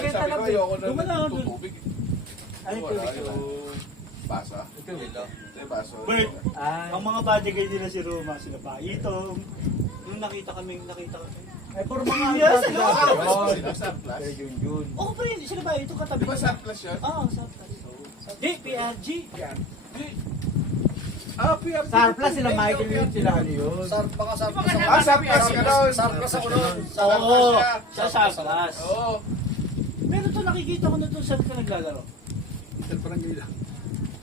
Kaya sabi ko, ayoko na tutubig. Ano yung tubig ko? Basa. Baso. Bert, ang mga bodyguard nila si Roma, sila pa. Ito, nung nakita kami. Eh, puro mga Yes, ano, Sila surplus. yun. Oo, pero hindi sila ba? Ito katabi. Di ba surplus yun? Oo, surplus. Di, PRG. PRG. Surplus sila, Michael yun, sila ano yun. Surplus ka nun. Surplus ako nun. Oo, siya surplus. Oo. Pero ito nakikita ko na ito saan ka naglalaro.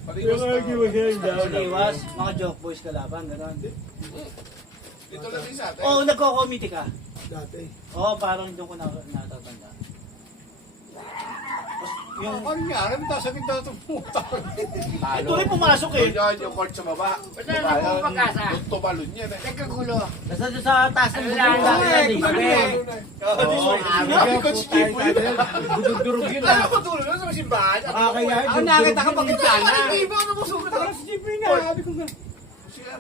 Paliwas na. Liwas, mga joke boys kalaban, gano'n. Dito lang din sa atin. Oo, nagko-committee ka. Dati. Oo, parang doon ko natatanda. Yung, Ano nga? Ano tayo sa ganda itong puta? ito rin pumasok eh. Yan, yung court sa baba. Ba't na lang pagkasa? Tumalon yan eh. Nagkagulo. Nasa doon sa taas ng bundok Wala, lang wala, yan, wala. eh. Yung coach Tipo yun. Budurog yun Alam ah. ko tulog na sa simbahan. Nakakaya yun. Ang nakita ka pag Ano yung iba? Ano mo sugat ako? Si Jeffrey na, sabi ko nga. Sila.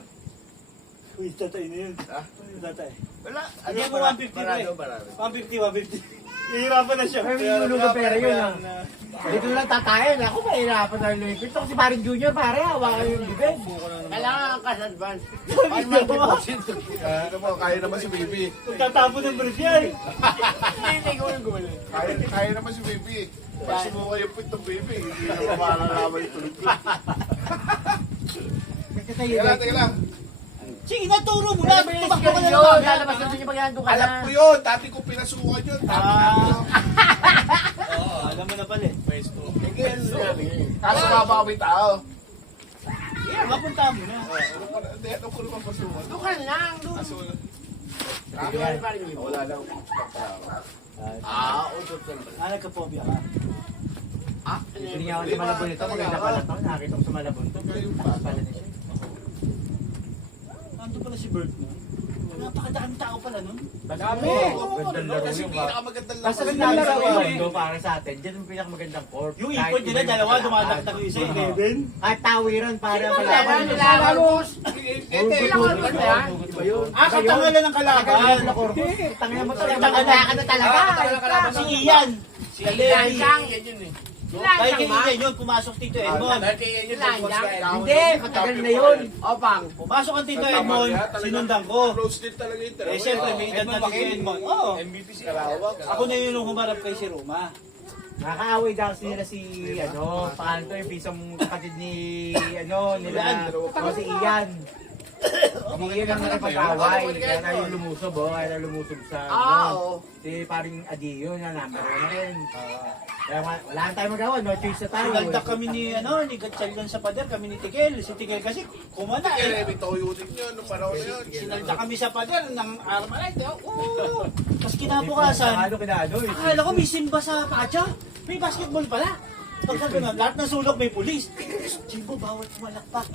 Uy, tatay na yun. Ha? Tatay. Wala. Hindi mo 150 na eh. 150. Hihirapan na siya. May minulog na pera yun ah. Dito lang tatayin. Ako mahirapan na lumipit. Ito si Paring Junior, pare. Hawakan yung bibig. Kailangan ang cash advance. Ano mo, kaya naman si Baby. Magtatapon ng brief yan. Hindi ko yung gulo. Kaya naman si Baby. Pag sumuka yung pitong Baby, hindi na malalaman yung tulog ko. Teka lang. Sige, naturo mo na. Tumakbo ka na Yun, naman. lalabas na doon yung paghihando ka Alam na. ko yun, dati ko pinasukan yun. Oo, alam mo na pala eh. Kaso mabawi tao. Yeah, mapunta mo na. Ano ko naman pasukan? Doon ka lang. Doon. Kaso Doon. wala lang. Usap ka naman. Nagka-phobia ka. Hindi nga ako sa Malabon ito. Maganda pala ito. Nakita ko sa Malabon ito. Taas pala niya siya. Nandun pala si Bert mo. Napakadaming tao pala nun. Dami! Gandang laro Kasi yung pinakamagandang Basta laro. gandang laro yung para sa atin. Diyan yung pinakamagandang court. Yung ipon nila, dalawa, dumadaktak yung isa, 11. Kahit tawiran para ang Kailangan kalaban. nilalabos. Katangalan ng kalaban. Tangina mo Katangalan ka na talaga. Si Ian. Si Alevi. Lansang, yan yun eh. Dahil kay Lansang ma. Ian yun, pumasok Tito Edmond. Hindi, matagal na yun. Opang. Pumasok ang Tito Edmond, sinundan ko. Close din talaga yung Eh, siyempre, may edad na Tito Edmond. Oo. MVP si Kalawag. Ako na yun yung humarap kay si Roma. Nakakaaway daw nila si, paano to, yung pisang kapatid ni, nila, si Ian. Si Ian ang nakapag-away, kaya tayo lumusob, kaya tayo lumusob sa, Oo. si paring Adiyo na number 1 na rin. Kaya wala na tayo magawa, no choice na tayo. Sinaldak kami ni Gatchalian sa pader, kami ni Tigel. Si Tigel kasi kumana Kaya eh. may toyo din yun nung panahon na yun. Sinaldak kami sa pader ng Armalite. Oo. Tapos kinabukasan, Kinado, akala ko may simba sa patya. May basketball pala. Pagka gano'n, lahat ng sulok may pulis. Jimbo, bawal kumalakpak.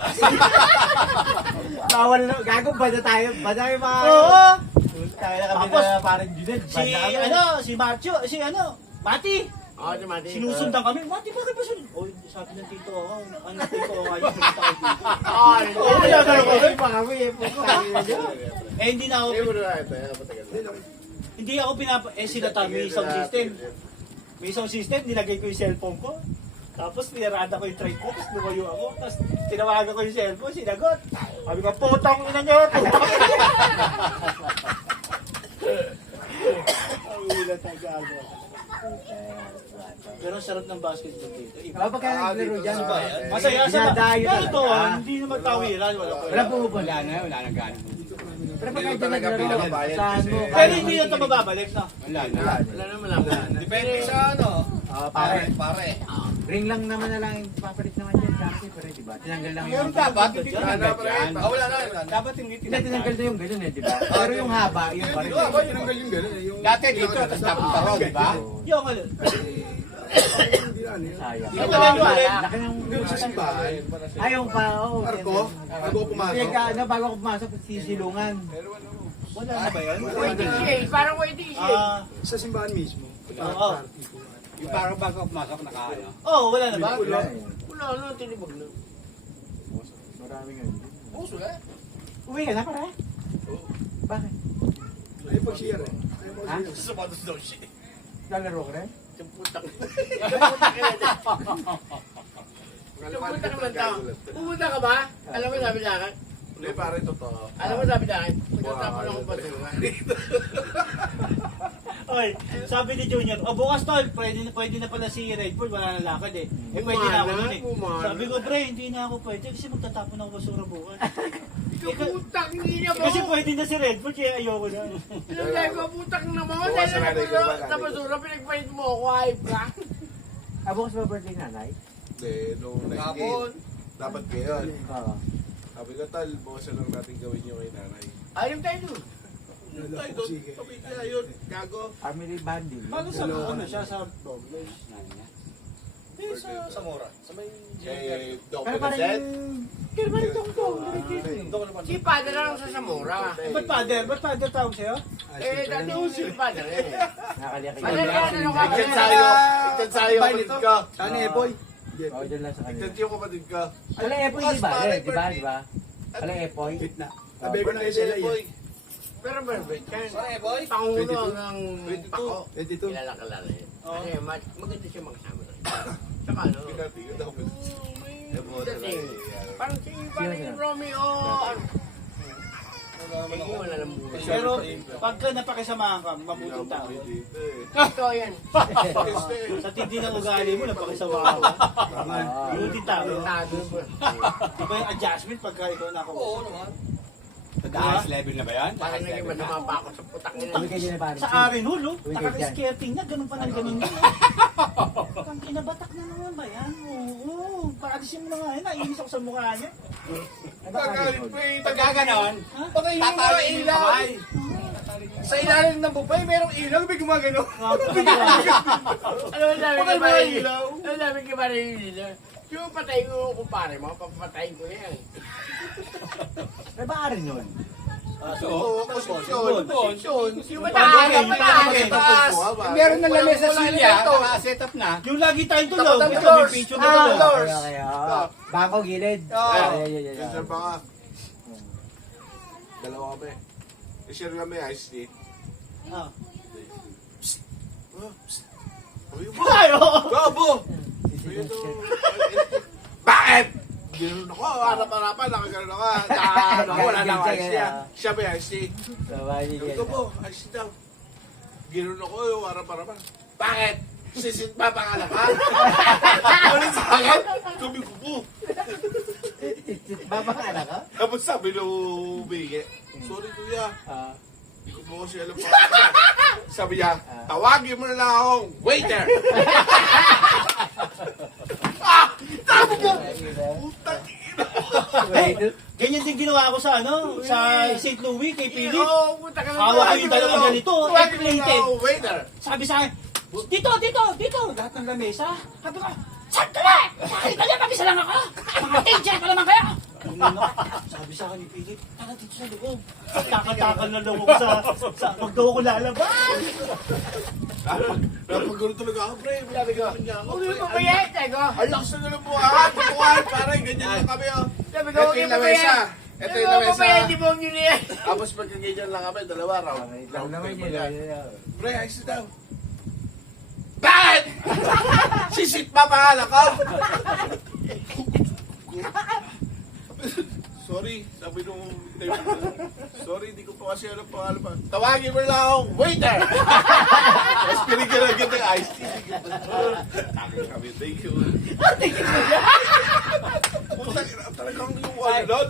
bawal na, gago, bada tayo mga... Oo. Tayo na kami Tapos, na parang Junel, Si Macho, Mati. Oo, si Mati. Sinusundan kami. Mati, bakit ba sunod? Oh, sabi ng tito ako. Ano tito ako? Ayun, sunod ako dito. Oo, pinagano ko. Eh, hindi na ako. Hindi ako sila may sound system. May sound system, nilagay ko yung cellphone ko. Tapos nirada ko yung tripod, tapos lumayo ako. Tapos tinawagan ko yung cellphone, sinagot. Sabi ko, putang ina nyo! Ang ulat na gago. Pero ang sarap ng basketball dito. Pagka naglaro dyan, Masaya sa dinadayo pero talaga. to, hindi naman tawiran. Wala pumupunta na, wala nang gano'n. Pero pagka Hindi talaga naglaro, pinakabayan saan kasi- mo? Pero hindi na ito mababalik, no? Wala na. Wala naman lang. Depende sa ano. Pare. Ring lang naman na lang, papalit naman yan kasi, pero diba? Tinanggal lang Meron yung... dapat, hindi Dyan. na pa rin. Wala na. Dapat hindi Hindi, tinanggal na yung gano'n eh, diba? Pero yung haba, yung pa rin. tinanggal yung gano'n. Dati dito, tapos dapat taro, di ba? Yung ano. Sayang. Yung wala yung alin. Laki ng... Sa simbahan. Ayaw pa, oo. Arko, bago pumasok. Bago ako pumasok, sisilungan. Wala na ba yun? Waiting shade. Parang waiting shade. Sa simbahan mismo. Oo. Yung parang bago pumasok nakaano. Oo, wala na ba? Wala, tinibag na. Maraming ano. Puso eh. Uwi ka na pare? Bakit? Ay pag-share eh. Ha? Sa patos daw siya. Lalaro ka rin? Putak. Putak ka na. Putak ka man tao. Pumunta ka ba? Alam mo sabi sa akin? Hindi, pare, totoo. Alam mo sabi sa akin? Magtatapon ako basura. Oy, sabi ni Junior, bukas tol, pwede na pala si Redford, wala na lakad eh. Pwede na ako nun eh. Bumana. Sabi ko, pre, hindi na ako pwede kasi magtatapon ako basura bukas. Putak, hindi na ba? Kasi pwede na si Redford, kaya ayoko na. Pinagay ko, putak na mo. Bukas Dahil na nanay ko naman, sa basura, pinagpalit mo ako. Ayop ka. Bukas ba birthday nanay? Hindi, nung Kapon. 19. Dapat ngayon. Oo. Sabi ko, tal, bukas na lang natin gawin yung kay nanay. Ayop tayo doon. Ay, doon, sabi niya, yun, gago. Family bonding. Paano sa ano siya sa Douglas? Hindi, sa Zamora. Sa may... Eh, Doc Pero parang Pinacet. Pero parang tong. Doon naman. Si Padre lang sa Zamora. Ba't father? Ba't father tawag sa'yo? Eh, dati yung si Padre eh. Nakakaliyak Padre ka, ano ka? Tignan sa'yo, tignan sa'yo, kapatid ko. Saan eh, boy? Oo, dyan lang sa kanila. Tignan yung kapatid ko. Wala epoy, di ba? Di ba? Wala epoy. Wait na. Tabi ko na kayo sila eh. Pero Berbet, Saan eh, boy? pangulo ng 22. Pako. 22. Kilala yun. Oo. Kasi maganda siya magkasama doon. Saka ano? Tignan daw. Dating, parang si Romeo, ano? Hindi mo alam mo. Pero pagka napakisamahan ka, mabuting tao. Ito yan. Sa tindi ng ugali mo, napakisamahan ka. Mabuting tao. Tago mo. Di ba yung adjustment pagka ikaw nako? Oo naman. Taas level na ba yan? Parang naging masama pa ako sa putak nila. Uwi kayo na parang. Sa arin hulo, Uy, nakaka-skirting na, ganun pa ng ganun na. Ang kinabatak na naman ba yan? Oo, paalisin mo na nga yan, naiinis ako sa mukha niya. Gagalit pa eh. Pagka ganon, Patay yung mga ilaw. Sa ilalim ng bubay, merong ilaw, may gumagano. Ano ang sabi Patay ko mo ba yung ilaw. Ano ang sabi ko ba rin nila? Yung patayin ko kumpare mo, papatayin ko yan. May ba rin yun? Oo, posisyon. Yung mataas, mataas. meron na lamesa sa silya, naka-set up na. Yung lagi tayong tulog, Tapat ang ito may doors. picture na Ah, tulog. doors. Okay, okay. Bangko gilid. Oo. Ay. Kasi baka. Dalawa kami. I-share kami ice tea. Ah. Sabi ko, Ayo! Gabo! Bakit? Ganoon ako, harap-harapan, nakaganoon ako. Wala na ako ice tea. Siya may ice tea. Sabay Sabi ko po, ice tea daw. Ganoon ako, harap-harapan. Bakit? Sisit pa pangalan ka? Ulit sa akin? Sabi ko po. Babakala ka? Tapos sabi nung bige, sorry kuya, Ah. hindi ko po kasi alam pa. Sabi niya, tawagin mo na lang akong waiter. Sabi niya, putang ina. Ganyan din ginawa ko sa ano, sa St. Louis kay Philip. Oo, puta ka na. Hawak ko yung dalawa ganito, Tawagin mo na lang inflated. akong waiter. Sabi sa akin, dito! Lahat ng lamesa. Sabi ko, saan ka na? Bakit ka na? Mag-isa lang ako. Mga teacher ka naman kaya. Sabi sa akin ni Philip, tara dito sa loob. Takal-takal na lang ako sa wag daw ako lalabas. Napagano talaga ako, pre. Sabi ko, niya ako, Huwag pre. mo pabayaan, sabi ko. Ang lakas na nila buwan. Buwan, pare. Ganyan lang kami, oh. Sabi ko, Ito huwag yung mo lamesa. pabayaan. Ito Sabi yung ko, lamesa. pabayaan, di mo yun yan. Tapos pagkaganyan lang kami, dalawa round. Lang naman yun. Pre, ayos na daw. Bakit? Sisit pa pangalan ko? Sorry, sabi nung sorry, hindi ko pa kasi alam pangalan pa. Tawagin mo lang akong waiter! Mas pinigyan agad ng ice tea. Kami, thank you. Putang ina, talagang yung ano nun.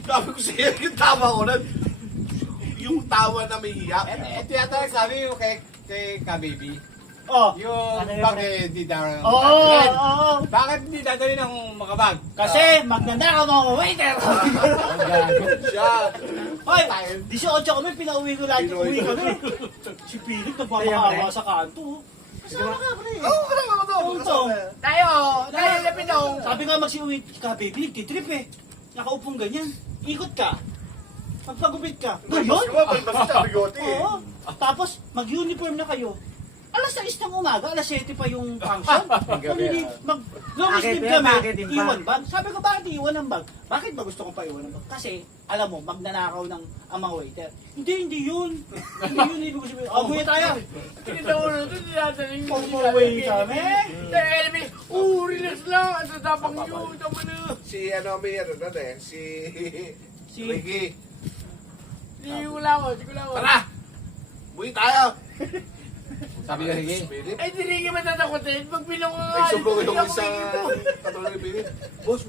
Sabi ko siya, yung tawa ko nun. Yung tawa na may hiyak. Ito yata sabi yung kay Ka-Baby. Oh. Yung Ano yun, bakit di daw. Oo. Bakit di dadali ng mga bag? Kasi magnanakaw mga waiter. Siya. Hoy, 18 kami, pinauwi ko lahat yung uwi kami. Si Philip nagpapakawa sa kanto. Kasama ka, pre. Oo, karang ako to. Utong. Tayo, lapit daw. Sabi nga magsiuwi ka, baby, nagtitrip eh. Nakaupong ganyan. Ikot ka. Magpagupit ka. Ngayon? Basta bigote eh. Oo. Tapos, mag-uniform na kayo. Alas 6 ng umaga, alas 7 pa yung function. Long Bakit sleeve yan? kami, Bakit din ba? iwan bag. Sabi ko, bakit iwan ang bag? Bakit ba gusto kong pa iwan ang bag? Kasi, alam mo, magnanakaw ng ang mga waiter. Hindi yun. Hindi yun, ibig ko sabihin. Oh, buya tayo. Tinitawag ito, tinataling mo. Pumaway kami. Dahil may, relax lang. Ang tatapang nyo. Tama na. Si ano, may ano na eh. Si Ricky. Hindi ko lang ako. Tara! Buwi tayo! Sabi ka sige. Philip, Ay, hindi ka matatakotin. Pag pinong ka ay sumbong yung isa katulad ni Philip. Boss,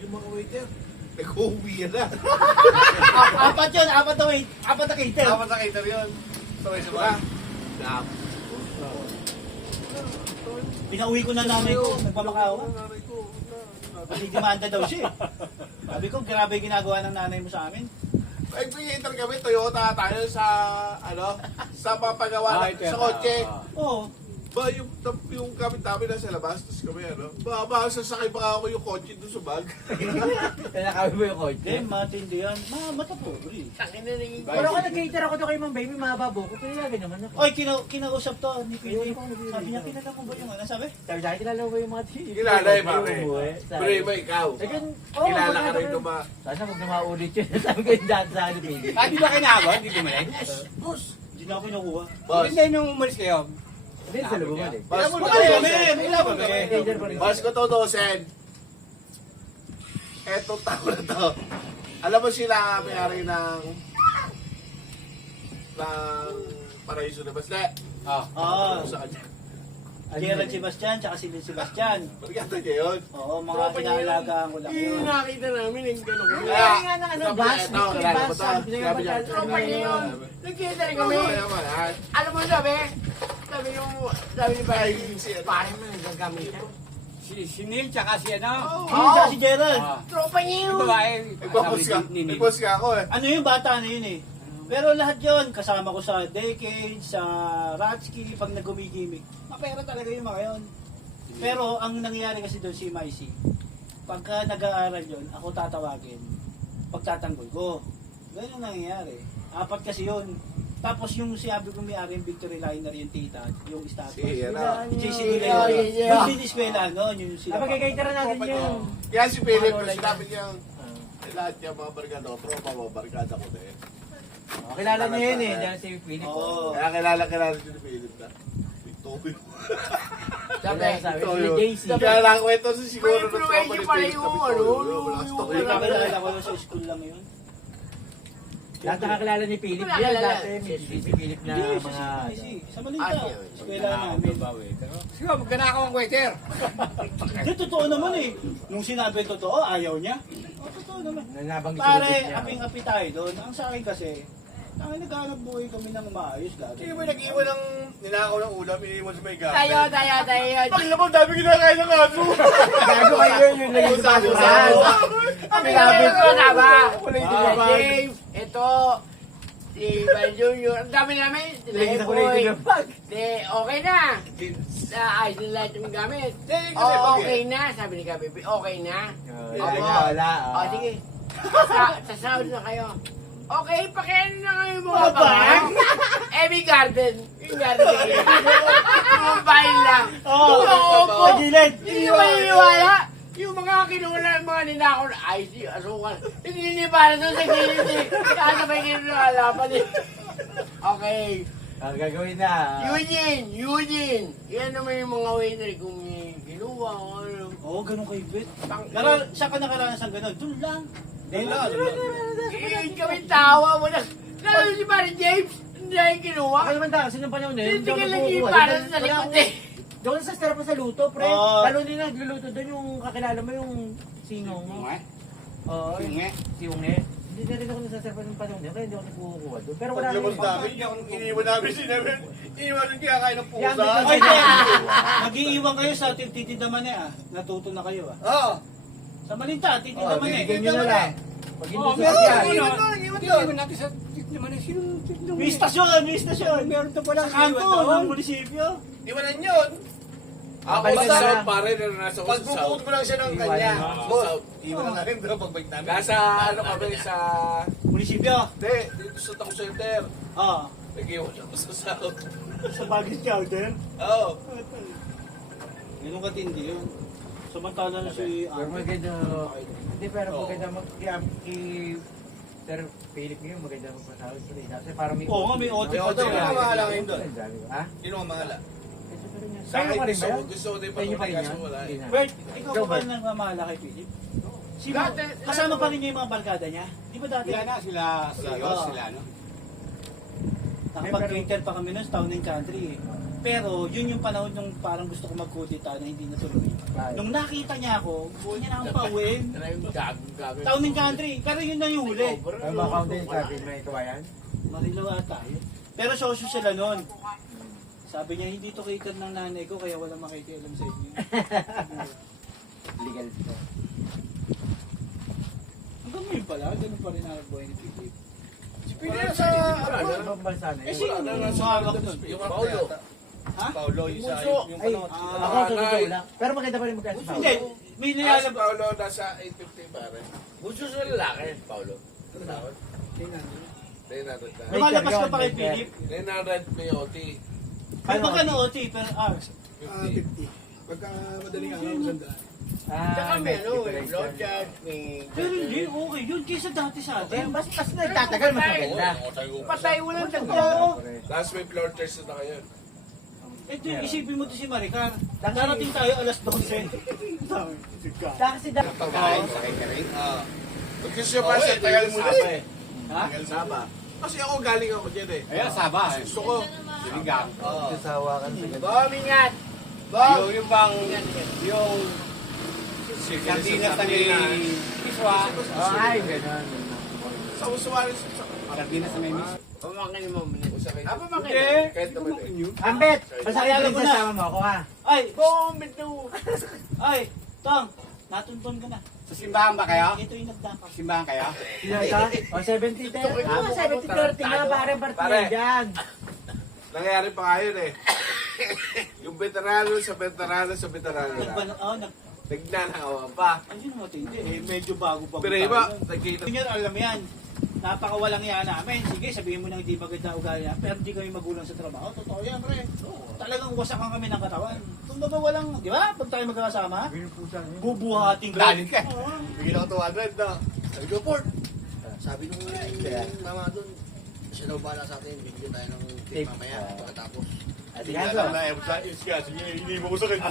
yung mga waiter. Nag-uwi na. Apat yun, apat na cater. Dapat na cater yun. Sabay-sabay. Pinauwi ko na nanay ko, nagpamakawa. Kasi demanda daw siya eh. Sabi ko, grabe yung ginagawa ng nanay mo sa amin. Ay, pinginter kami, Toyota tayo sa, sa papagawa sa kotse. Oo. Ba, yung gamit namin nasa labas, tapos kami, sasakay pa ako yung kotse doon sa bag. Nakawin mo yung Hindi, kotse. matindi yan. Matapobre. Tangin na naging Pero ako nag-cater ako to kay Ma'am Baby, mahaba buko. Pinayagan naman ako. Oy, kinausap to ni Pili. Sabi niya, kilala mo ba yung ano? Sabi? Sabi sa akin, kilala mo ba yung mga tea? Kilala eh, pare. Pre, ba ikaw? Kilala ka rin ba? Sana huwag na maulit yun. Sabi ko yung dati sa akin ni Baby. Di ba kinabot? Hindi bumalik? Hindi na ako kinukuha. Boss, Hindi nung umalis kayo. Hindi, sa lubungan eh. boss, Cater pa rin. boss ko to, Dosen. Etong tao na to. Alam mo sila may-ari ng Paraiso de Basle. Oo. Sa kanya. Gerald Sebastian, tsaka si Lil Sebastian. Barkada niya yun. Oo, mga pinaalagaan ko lang yun. Yung nakita namin, yung gano'n kami. Kaya, nga ng ano, sabi bus, niya, ito, Mr. kilala mo Bus, to. sabi niya, Sabi niya, Tropa niya yun. Nagkita rin kami. Kaya mo, yan. Alam mo sabi ni Pai, Si ano? pare mo nagagamit yan. Si Neil tsaka si ano. Yun, tsaka si Gerald. Tropa niya Yung yun. babae. Nagpapos ka. Ni Neil. Nagpapos ka ako eh. Ano yung bata na yun eh. Pero lahat yon kasama ko sa Decade, sa Ratski, pag nagumigimik. Mapera talaga yung mga yun. Pero ang nangyayari kasi doon si Maisy, pagka nag-aaral yun, ako tatawagin, pagtatanggol ko. Ganyan ang nangyayari. Apat kasi yun. Tapos yung siyabi ko may-ari yung Victory Liner, yung tita, yung status. Si ano. JC Yeah, Nila yeah. Yung siniskwela noon, yung sila. Kapag kay-cateran natin yun. Kaya si Philip, kasi sinabi niya, lahat niya mga barkada ko, tropa mo, barkada ko din. Oh, kilala niya yun eh, dahil si Philip. Oo. Kaya kilala niyo ni Philip na. Victorio. Sabi, si Victorio. Daisy. Kaya nakakwento si siguro May ng tropa influensya ni pala Philip yung na ano, Victorio. yung- Wala stock Yung yun. kakilala ko sa school lang yun. Lahat nakakilala ni Philip. Wala Yan kilala. dati, may si Philip na Hindi, mga... sa Malita. Eskwela namin. Sige, magkanakaw ang waiter. Hindi, totoo naman eh. Nung sinabi totoo, ayaw niya. Totoo naman. Nanabang Pare, aping-api tayo doon. Ang sa akin kasi, naghahanap buhay kami ng maayos lagi. Hindi mo nag-iwan ng ninakaw ng ulam, iniwan sa may gamit. Tayo. Pag naman, dami kinakain ng aso. Gago kayo yun lang yung basurahan. Ang pinapit ko na ba? Wala yung Ah, tinapag. James, ito. Si Val Junior. Ang dami namin. Lagi na ko na yung bag. Okay na. Ayos na lahat yung gamit. Kasi Okay na. Sabi ni Kapipi, okay na. Sabi niya, wala. O, sige. Sasahod na kayo. Okay, pakiano na kayo mga bag. Every garden. Yung garden. Yung bahay lang. Oo, Opo. sa gilid. Hindi nyo maniniwala. Yung mga kinuha yung mga ninakaw na ice, asukal. Hindi para doon sa gilid eh. Kaya may kinuha pa din. Okay. Ang gagawin na. Eugene. Yan naman yung mga waiter kung may kinuha o ano. Oo, ganun kayo, Bet. Pang- Saan ka nakaranas ng ganun? Doon lang. Kami tawa mo na. Lalo si Mary James. Hindi na yung kinuha. Ako naman kasi nung panahon na yun, Hindi ka ako lagi nagkukuha. para Doon- sa wala likod akong- eh. Doon sa sarap sa luto, pre. Oo. Lalo nila nagluluto doon yung kakilala mo yung sinong. Oo, si Unge. Hindi na rin ako nasasarap ng panahon na yun, kaya hindi ako nagkukuha doon. Pero wala Paglabas naman. namin, iniwan namin sinabi, iniwan yung kinakain ng Yan, pusa. dito- Ay, hindi. Mag-iiwan kayo sa titidaman eh ah. Natuto na kayo ah. Oo. Sa Malinta, Oh, titidaman eh. bigyan nyo na lang. Pag hindi Oh, sa meron yan. tayo Iwan nun. iwan Iwan natin sa naman sino. May istasyon, may istasyon. Meron to pala Sa kanto ng munisipyo. Iwanan yun. Ako Basta sa South pare, nasa pag-bukod mo lang siya ng kanya. Boss, iwan na rin daw pagbalik namin. Nasa ano kami sa... Munisipyo. Hindi, dito sa Taco Center. Oo. Nag-iwan ako sa South. Sa bagis chowder. Oo. Ganun katindi yun. Samantala na si Pero maganda, hindi pero maganda Sir Philip ngayon, maganda magpasahod sila. Kasi parang may... Oo nga, may OT pa Sino siya. ang mahala ngayon doon? Ha? Sino ang mahala? Sa Kayo akin, pa rin ba yan? gusto ko din Sa inyo pa rin kaso yan? wala Hindi eh. na. Bert, ikaw Ikaw, ba Bert? nagmamahala kay Philip? Sino? Dati- Kasama pa rin niya yung mga barkada niya? Di ba dati? Sila na, sila, Oo. sila, no? Nakapag-Twitter pa kami noon, Town and Country eh. Pero yun yung panahon nung parang gusto ko mag-kudita na hindi natuloy. Nung nakita niya ako, buo niya na akong pauwiin. Town and Country, pero yun na yung huli. Ang mga counting sabi, may kawayan? Marilaw ata yun. Pero sosyo sila noon. Sabi niya, hindi to cater ng nanay ko, kaya wala makikialam sa inyo. Legal to. Hanggang ngayon pala, ganun pa rin ang buhay ni Philip. Wala sa Ano bang bansa na Eh, yun? sino Wala na yung sa sumawak nun? Yung Paulo. Ha? Paulo, isa Bunso. yung Ay, panahon. ako sa totoo lang. Pero maganda pa rin magkasa sa Hindi, may Si nilalab... Paulo nasa 850 pare. Bunso sa lalaki, Paulo. Ano tawag? 900 na. Lumalabas ka pa kay Philip. 900 may OT. May baka na OT, pero 50. Pagka madaling araw, sandaan. Tsaka may ano, may blood charge, may... Pero hindi, okay yun kaysa dati sa Eh, atin. mas nagtatagal, mas maganda. Patay, walang tagpo. Oo. Last may floor test na kayo. Ito yung isipin mo to si Maricar. Darating tayo alas 12. Kasi dapat Pagkain, sakay ka rin. Mag-kiss yung pa siya, tagal mo na eh. Ha? Tagal Saba. Kasi ako galing ako dyan eh. Ayan, Saba. Gusto ko. Sinigang. sasawa ka sa Bom, ingat! Bom! Yung bang, yung sardinas na may miswa. Ay, gano'n. Sa usuwaris. Sardinas na may miswa. Pamangkin mo muna. Usakay. Apa ba Hindi. kayo? Kahit naman eh. Ambet! Basta Kaya kaya alam ko na. sasama mo ako ha. Ay, Bom, ito! ay, Tong, natuntun ka na. Sa simbahan ba kayo? Ito yung nagdakap. Simbahan kayo? Sino ka? O 70-30. Ah, 70-30 nga, pare, Pare. partner dyan. Nangyari pa ngayon eh. Yung veterano sa veterano sa veterano na. Nagnanakawan pa. Ayun mo, hindi. Eh, medyo bago-bago. Pero iba, nagkita. Hindi nyo alam yan. Napakawalang yan namin. Sige, sabihin mo na hindi maganda ugali yan. Pero hindi kami magulang sa trabaho. Totoo yan, pre. Talagang wasakan kami ng katawan. Kung ba walang, di ba? Pag tayo magkakasama, bubuhating Dalit ka. Oo. Bigyan ako 200 na. Sabi ko, Port. Sabi nung mama doon, siya daw bala sa atin, bigyan tayo ng tip Tip. mamaya. Pagkatapos. At Hindi yan, alam so. na, eh, sa isya, sige, hindi mo ko sa kanya.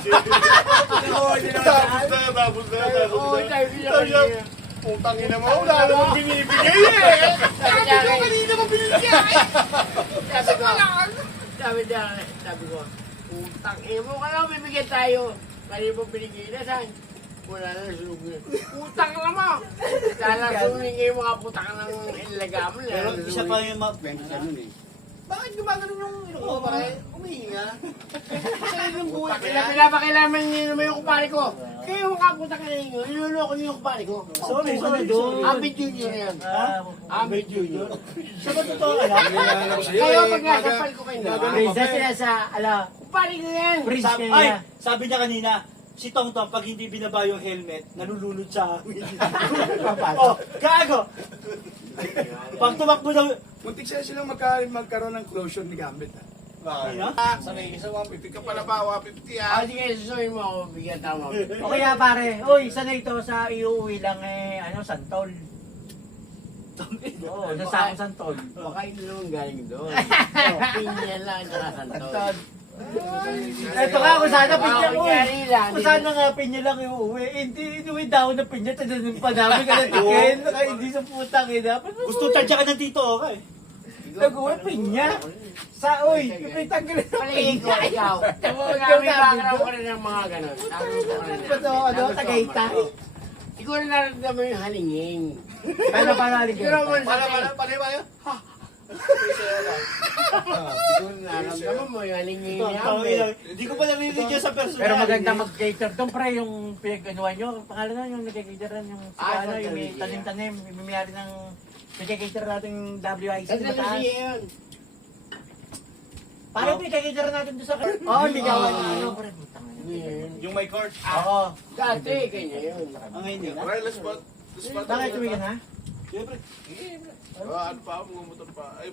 Oo, hindi naman Tapos na. Oo, tayo hindi Sabi naman niya, putang ina mo, wala namang binibigay eh. Sabi niya, Kanina mo binibigay. sabi ko, utang mo ka lang, bibigyan tayo. Kaya mo binigyan na saan? Wala na, sunog na. Utang lang mo! Kala sunig mo nga putang ng ilagam na. Pero isa pa yung Benta nun eh. Bakit gumagano yung ino ko, pare? Umihinga. Sa'yo yung buhay ko yan. Pinapakilaman niyo naman yung kupari ko. Kayo mga putang na ninyo, niloloko niyo yung kupari ko. Sorry, doon. Ambit Junior yan. Ambit Junior. Sa ba totoo, alam? Kayo pag nasapal ko kayo na. Prisa sila sa, Kupari ko yan. Prince Sabi, kaya. sabi niya kanina, si Tong Tong, pag hindi binaba yung helmet, nalulunod sa amin. Papasok. Oh, gago! Pag tumakbo daw, Muntik silang magkaroon ng closure ni Gambit. Ano? Sanay ka sa 150 ka pala ba? 150 Ah, ah. sige, susuin mo ako, bigyan tama. O kaya pare, uy, sanay ito sa iuwi lang eh, santol. Oo, nasa akong santol. Baka ito naman galing doon. Pinya lang, tsaka santo. Santol. Ito nga, kung sana pinya ko eh. Kunyari lang. Kung sana nga pinya lang iuwi, hindi inuwi daw na pinya, tadanin pa namin ka ng tikin. Saka hindi sa putang ina. gusto tadya ka ng tito, okay? Nag-uwi pinya. Sa, uy, yung tanggalin ng Palingin ko, pinya. ikaw. Kami background ko rin ng mga ganun. Tagaytay. Siguro nararamdaman yung halingin. Paano panalig Siguro mo yun? sa Siguro nararamdaman mo yung halingin niya. Hindi ko pa narinig yan sa personal. Pero maganda mag-cater doon, pre, yung pinag-anuan nyo. Pangalan na yung nag-cateran, yung yung may tanim-tanim, may mayari ng nag-cater natin WIC Kasi na mataas. siya yun. Parang may cater natin doon sa... Oo, hindi ka pre, putang ina. Yung may court. Oo. Dati, kanya yun. Ang ngayon yun. Right, let's spot. Bakit tumigil ha? Siyempre. Ano pa, motor pa. Ay,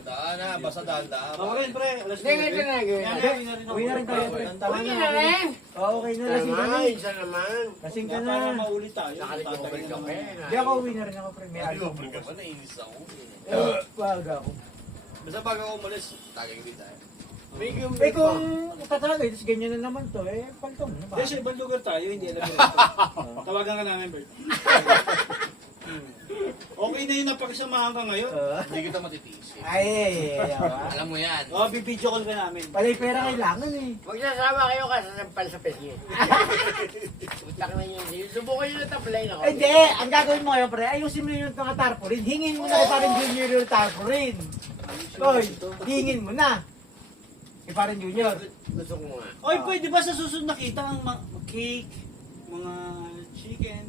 Daan na, basta daan. Ako rin, pre. Alas Hindi, ganito na, ganito na. Uwi na rin tayo, pre. Tama Uwi na. na rin. Oo, okay na. Lasing ka na. Naman, isa naman. Lasing ka Para na. maulit tayo. Nakalikobal ka pa eh. Hindi ako uwi na rin ako, pre. May Ay, alcohol. open ka pa, nainis ako. Wag ako. Basta bago ako umalis, tagay din tayo. Eh kung tatagay, tapos ganyan na naman to, eh, palto mo. Hindi, sa ibang lugar tayo, hindi alam mo. Tawagan ka namin, Bert. Okay na yun, napakasamahan ka ngayon. Hindi kita matitiis. Ay, Alam mo yan. Oh, bibidyo call ka namin. palay pera kailangan eh. Magsasama kayo kasi sampal sa pesye. Utak na yun. Subukan nyo na tablay na ako. Hindi, ang gagawin mo ngayon, pre, ayusin mo yung mga tarpaulin. Hingin mo na kay parang junior yung tarpaulin. Hoy, hingin mo na. Kay parang junior. Gusto ko nga. Oy, pwede ba sa susunod nakita ang cake, mga chicken?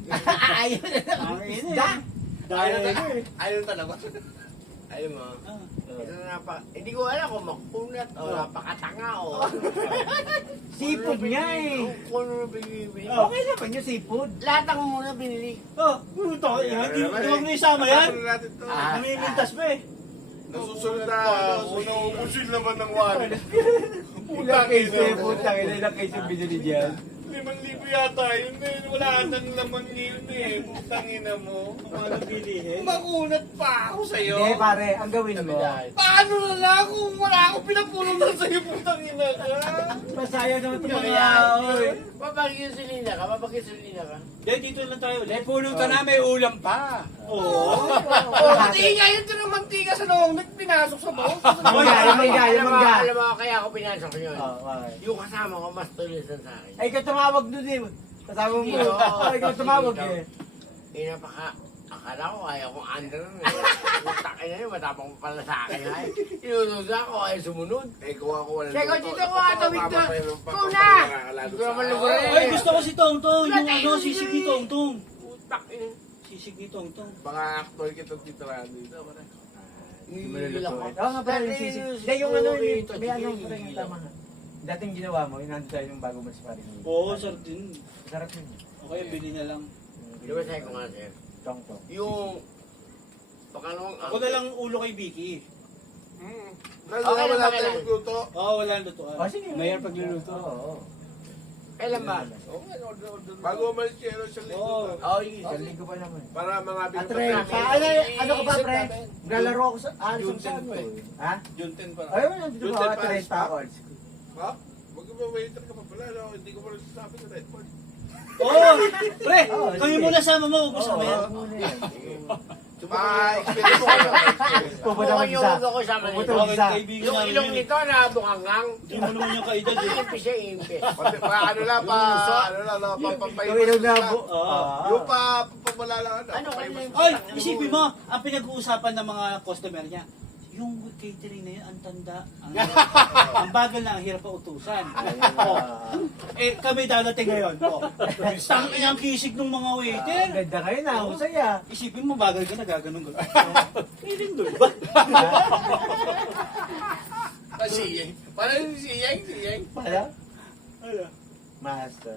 Ayun na Ang naman. ina Isda. eh. Dahil Ayaw talaga. Alam mo, Ah. ito na hindi ko alam kung makunat o napakatanga o. Seafood nga eh. Kung ano binibili. Okay naman yung seafood. Lahat ang muna binili. Oh, puto. Hindi mo na isama yan. Ano natin to? Namimintas pa eh. Nasusunod na. Unang ubusin naman ng wallet. Ilang case yung puta, ilang case yung binili dyan. 5,000 yata yun eh. Wala nang laman yun eh. Putang ina mo. Paano bilihin? Makunat pa ako sa'yo. Hindi pare, ang gawin mo. Paano na lang kung wala akong pinapulong na sa'yo, putang ina ka? Masaya naman ito mga Kaya, oy. papagkisulina ka, papagkisulina ka. Dahil dito lang tayo. May pulutan na, may ulam pa. Oo. Mantika yun ito ng mantika sa noong pinasok sa bawang. May mangga. Alam mo, kaya ako pinasok yun. Oh, okay. Yung kasama ko, mas tulisan sa akin. Ay, ikaw tumawag doon eh. Kasama mo. Hindi, oo. Oh, ikaw tumawag eh. Akala ko ayaw kong under na eh. Takin na yun, matapang pa pala sa akin ay. Inunod ako, ay sumunod. Eh, kung ako wala. Kaya kung dito ko atawid na, kung na! Hindi ko naman lugar Ay, gusto ko si Tongtong. Yung ano, sisig ni Tongtong. Utak ina. Sisig ni Tongtong. Baka actor kita dito lang dito. Nililila ko. Oo nga pala yung sisig. Hindi, yung ano, may ano pa rin yung tama nga. Dating ginawa mo, yung nandun tayo yung bago mas pa rin. Oo, sarap din. Sarap yun. Okay, bili na lang. Di ba sabi ko nga sir? Tong-tong. Yung pakalawang Ako na lang ulo kay Vicky. Dahil Okay wala lang, tayo okay lang. magluto. Oo, wala ang lutuan. Oh, sige. Mayor pagluluto. Oo. Kailan ba? Bago umalis siya sa Oo. linggo. Oo, yun. Isang linggo pa naman. Para mga Ah, pre, ano ka ba, pre? Naglalaro ako sa, June sa 10 ano pa eh. Ha? June 10 pa. Ayun, nandito June pa 10 ako, pa, 30 stop. hours. Ha? Wag mo waiter ka pa pala. No? Hindi ko pa nagsasabi sa Redford. Oo, pre, Oo, kami sige. muna sama mo. Huwag mo Oo, sama yan. wag muna yan. Ma-experience ko kayo. Pupunta Mukhang yung mag-isa. ako sama Pupunta nito. Okay, mag-isa. kaibigan Yung namin ilong yun. nito na bukanggang. Hindi mo naman yung kaedad eh. Impis siya, impis. Pati pa ano lang pa, ano lang, Yung pampapayimas ilaw na lang. bu... Oo. Yung pa, pamalalaan Ano, pampapayimas kanina- mo. Ay, isipin mo, ang pinag-uusapan ng mga customer niya, yung catering na yun, ang tanda, ang bagal na, ang hirap pa utusan. Oh, eh, kami dadating ngayon. Oh. Tangin ang kisig ng mga waiter. Ang ganda ngayon ah, husay ah. Isipin mo, bagal ka na, gaganon ka. Feeling doon ba? Siyeng. Parang yung siyeng. Pala? Ano? Master.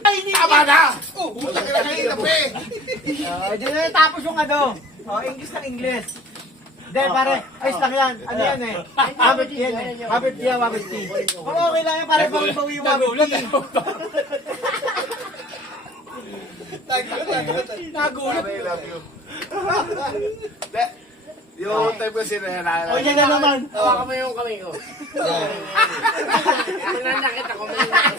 Ay, hindi! Tama na! Oh, buta ka na kanina pa eh. Diyan na natapos yung ano. Oh, English ng English. Hindi, pare. Ayos lang yan. Ano yan eh? Habit yan eh. Habit yan, habit tea. Kung okay lang yan, pare bawi yung habit tea. Nagulat. I love you. De, yung type ko sinahalaala. O, yan na naman. Hawakan mo yung kamay ko. Mananakit ako, mananakit.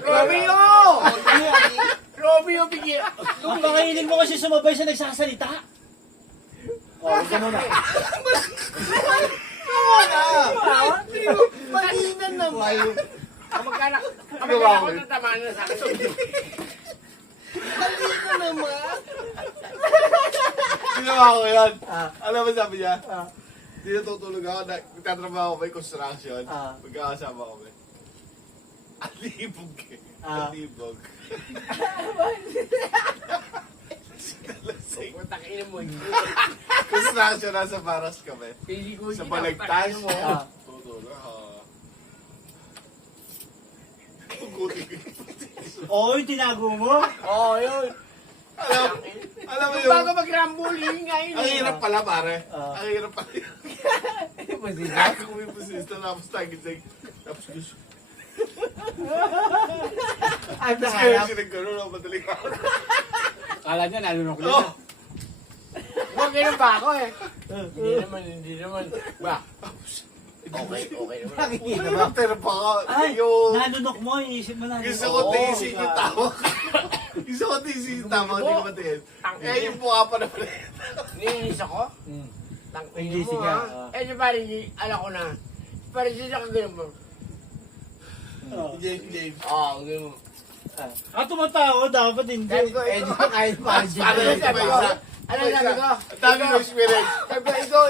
Romeo! Romeo, bigyan. Ang pakainin mo kasi sumabay sa nagsasalita. O, ito muna. Palinan naman. Kamag-anak ako ng tamaan na sa akin. Ginawa ko yan. Ah. Alam mo sabi niya? Ah. Hindi natutulog ako. Nagtatrabaho ko may construction. Ah. Magkakasama ko may. Alibog eh. Ah. Alibog. Putak ina mo. Construction nasa Paras kami. Pili ko Sa yun, Balagtas. putak ina mo. Ah. Tutulog ako. Kukunin ko. Oo, yung tinago mo. Oo, yun. Alam mo yun, Bago mag-rambulin nga yun. ang hirap pala pare. Ah. Ang hirap pala. Imposible. Ako may pusista, tapos tagit-tagit. Tapos gusto. Ang Tapos kayo nahanap. sinagkaroon ako madaling ako. Kala niya nalunok Oh! na. Huwag ganun ba ako eh? Hindi naman. Ba? Okay naman. Nakikita mo. Pero baka Ay, yung... nanunok mo, iisip mo na. Gusto ko tiisin yung tama. Gusto ko tiisin yung tama, hindi ko matiin. Eh, yung mukha pa naman. Niinis ako? Hmm. Tangin Hindi, mo sige. ha? Eh, di parang alam ko na. Parang siya ka ganun mo. James. Oo, ganun mo. Tumatawa, dapat hindi. Sabi ko, Eh, di ba kahit pa Ano Ano sabi ko? Ano sabi ko? Ang dami ng experience. Sabi ko, ikaw,